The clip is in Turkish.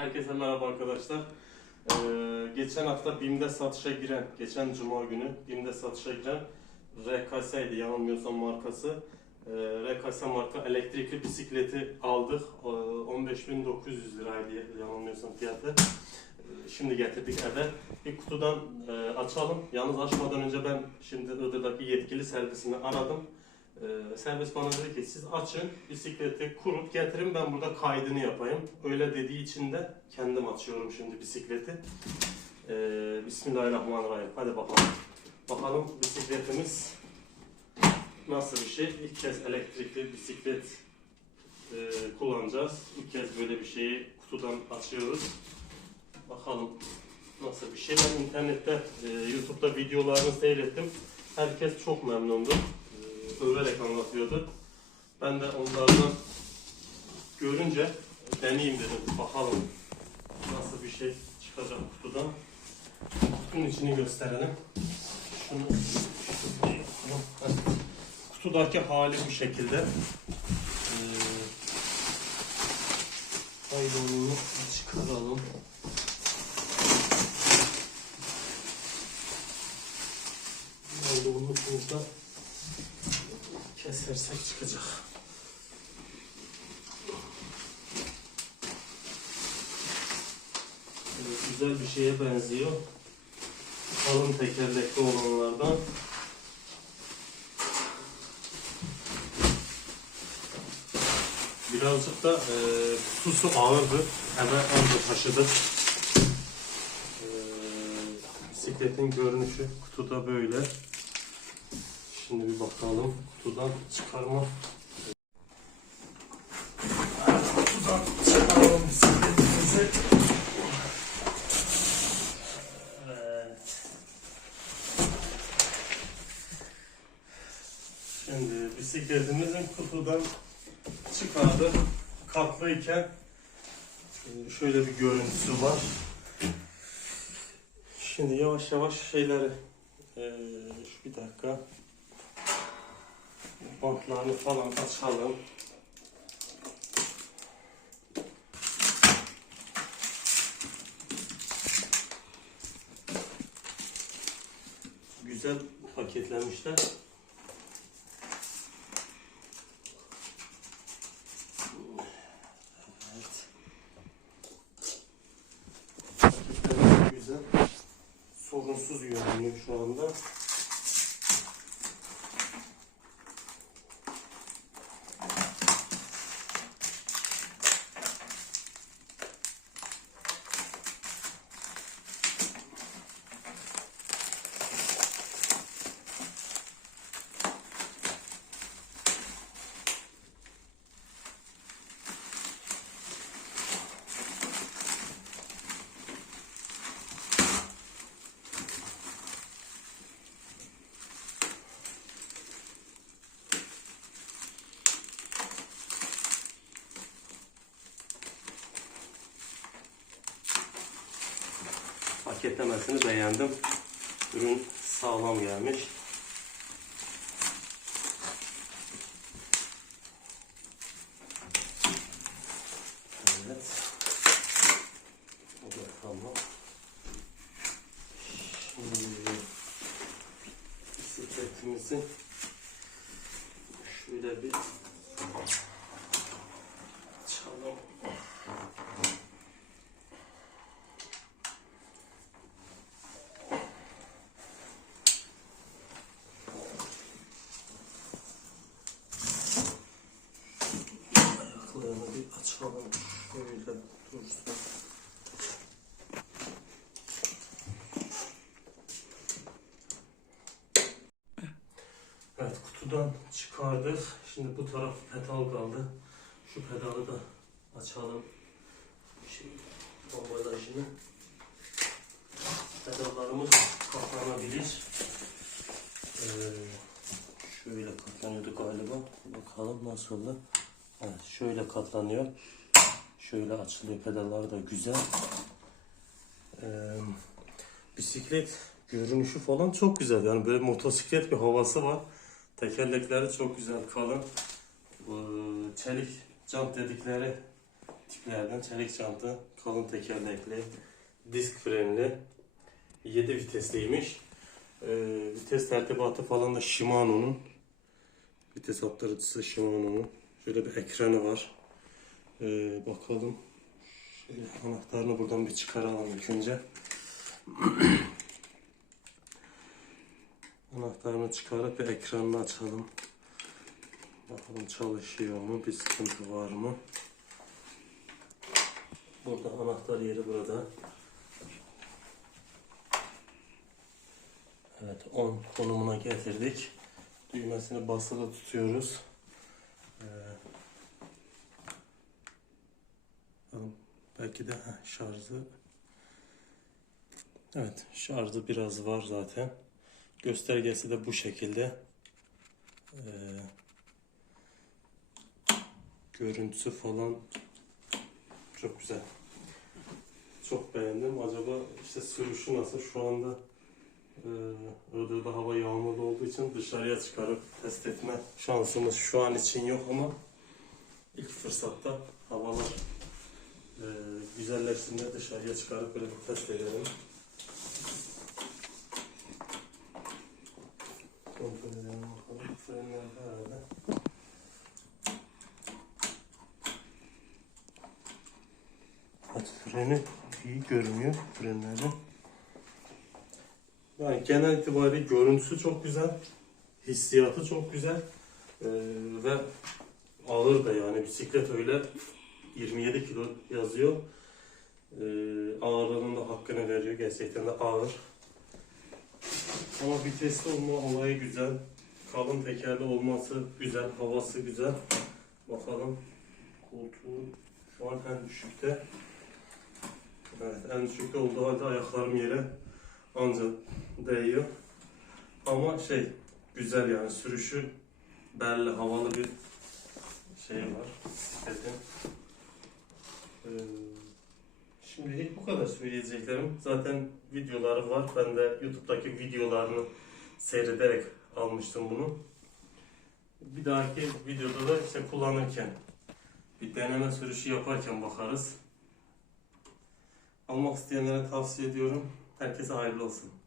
Herkese merhaba arkadaşlar. Ee, geçen hafta BİM'de satışa giren, geçen cuma günü BİM'de satışa giren RKS'ydi yanılmıyorsam markası. Ee, RKS marka elektrikli bisikleti aldık. Ee, 15.900 liraydı yanılmıyorsam fiyatı. Ee, Şimdi getirdik eve. Bir kutudan e, açalım. Yalnız açmadan önce ben şimdi Iğdır'daki yetkili servisini aradım. Servis bana dedi ki siz açın bisikleti kurut getirin ben burada kaydını yapayım. Öyle dediği için de kendim açıyorum şimdi bisikleti. Ee, Bismillahirrahmanirrahim. Hadi bakalım. Bakalım bisikletimiz nasıl bir şey. İlk kez elektrikli bisiklet e, kullanacağız. İlk kez böyle bir şeyi kutudan açıyoruz. Bakalım nasıl bir şey. Ben internette, e, YouTube'da videolarını seyrettim. Herkes çok memnundu. Överek anlatıyordu. Ben de onlardan görünce deneyeyim dedim. Bakalım nasıl bir şey çıkacak kutudan. Kutunun içini gösterelim. Şunu. Kutudaki hali bu şekilde. Ee, Kaydolunu çıkaralım. Kaydolunu burada kesersek çıkacak. Böyle güzel bir şeye benziyor. Kalın tekerlekli olanlardan. Birazcık da e, kutusu ağırdı. Hemen önce taşıdık. E, bisikletin görünüşü kutuda böyle. Şimdi bir bakalım kutudan çıkarma. Kutudan çıkaralım bisikletimizi. Evet. Şimdi bisikletimizin kutudan çıkardı. Katlıyken şöyle bir görüntüsü var. Şimdi yavaş yavaş şeyleri e, şu bir dakika bantlarını falan açalım. Güzel paketlemişler. Evet. Güzel. Sorunsuz görünüyor şu anda. Paketlemesini beğendim. Ürün sağlam gelmiş. Evet. O da tamam. Şimdi bisikletimizi şöyle bir açalım. Ayaklarını Evet kutudan çıkardık. Şimdi bu taraf pedal kaldı. Şu pedalı da açalım. Şey, ambalajını. Pedallarımız katlanabilir. Ee, şöyle katlanıyordu galiba. Bakalım nasıl oldu. Evet, şöyle katlanıyor. Şöyle açılıyor. Pedalları da güzel. Ee, bisiklet görünüşü falan çok güzel. Yani böyle motosiklet bir havası var. Tekerlekleri çok güzel kalın. Bu çelik jant dedikleri tiplerden çelik jantı kalın tekerlekli, disk frenli, 7 vitesliymiş. Ee, vites tertibatı falan da Shimano'nun. Vites aktarıcısı Shimano'nun. Şöyle bir ekranı var. Ee, bakalım. Şöyle anahtarını buradan bir çıkaralım ilk önce. Anahtarını çıkarıp bir ekranını açalım. Bakalım çalışıyor mu? Bir sıkıntı var mı? Burada anahtar yeri burada. Evet 10 konumuna getirdik. Düğmesini basılı tutuyoruz. Ee, belki de heh, şarjı Evet şarjı biraz var zaten. Göstergesi de bu şekilde. Ee, görüntüsü falan çok güzel. Çok beğendim. Acaba işte sürüşü nasıl şu anda Iğdır'da hava yağmurlu olduğu için dışarıya çıkarıp test etme şansımız şu an için yok ama ilk fırsatta havalar e, güzelleştiğinde dışarıya çıkarıp böyle bir test edelim. Kontrol edelim bakalım. Frenler herhalde. Evet, freni iyi görünüyor frenleri. Yani genel itibariyle görüntüsü çok güzel. Hissiyatı çok güzel. Ee, ve ağır da yani bisiklet öyle 27 kilo yazıyor. Ee, ağırlığının da hakkını veriyor. Gerçekten de ağır. Ama vitesli olma olayı güzel. Kalın tekerli olması güzel. Havası güzel. Bakalım. Koltuğu şu an en düşükte. Evet en düşükte olduğu halde ayaklarım yere anca değiyor. Ama şey güzel yani sürüşü belli havalı bir şey var. Bisikletin. Ee, Şimdilik bu kadar söyleyeceklerim. Zaten videoları var. Ben de YouTube'daki videolarını seyrederek almıştım bunu. Bir dahaki videoda da işte kullanırken bir deneme sürüşü yaparken bakarız. Almak isteyenlere tavsiye ediyorum. Herkese hayırlı olsun.